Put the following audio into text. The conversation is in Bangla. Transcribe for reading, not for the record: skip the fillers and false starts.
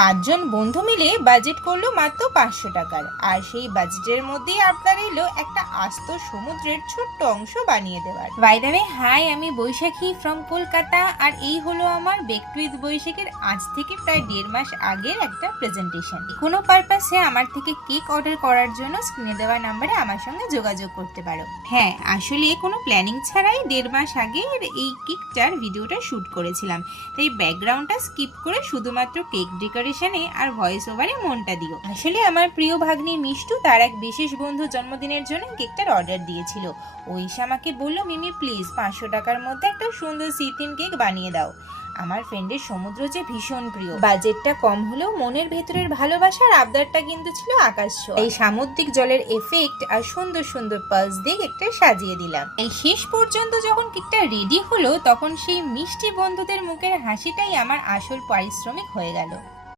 পাঁচজন বন্ধু মিলে বাজেট করলো মাত্র 500 টাকার, আর সেই বাজেটের মধ্যেই আপনার এলো একটা আস্ত সমুদ্রের ছোট্ট অংশ বানিয়ে দেওয়ার। বাই দ্য ওয়ে, হাই, আমি বৈশাখী ফ্রম কলকাতা, আর এই হলো আমার বেক টু উইথ বৈশাখীর আজ থেকে প্রায় 1.5 মাস আগের একটা প্রেজেন্টেশন। কোনো পারপাসে আমার থেকে কেক অর্ডার করার জন্য স্ক্রিনে দেওয়া নাম্বারে আমার সঙ্গে যোগাযোগ করতে পারো। হ্যাঁ, আসলে কোনো প্ল্যানিং ছাড়াই 1.5 মাস আগে এই কেকটার ভিডিওটা শুট করেছিলাম, তাই ব্যাকগ্রাউন্ডটা স্কিপ করে শুধুমাত্র কেক ডেকোরেশনে আর ভয়েস ওভারে মনটা দিও। আসলে আমার প্রিয় ভাগ্নি মিষ্টু তার এক বিশেষ বন্ধু জন্মদিনের জন্য কেকটার অর্ডার দিয়েছিল। ও এসে আমাকে বলল, মিমি প্লিজ 500 টাকার মধ্যে একটা সুন্দর সিথিন কেক বানিয়ে দাও। আমার ফ্রেন্ডের সমুদ্র যে ভীষণ প্রিয়, বাজেটটা কম হলেও মনের ভেতরের ভালোবাসার আবদারটা কিন্তু ছিল আকাশ ছোঁয়া। এই সামুদ্রিক জলের এফেক্ট আর সুন্দর সুন্দর পালস দিয়ে কেকটা সাজিয়ে দিলাম। এই শেষ পর্যন্ত যখন কেকটা রেডি হলো, তখন সেই মিষ্টি বন্ধুদের মুখের হাসিটাই আমার আসল পারিশ্রমিক হয়ে গেল।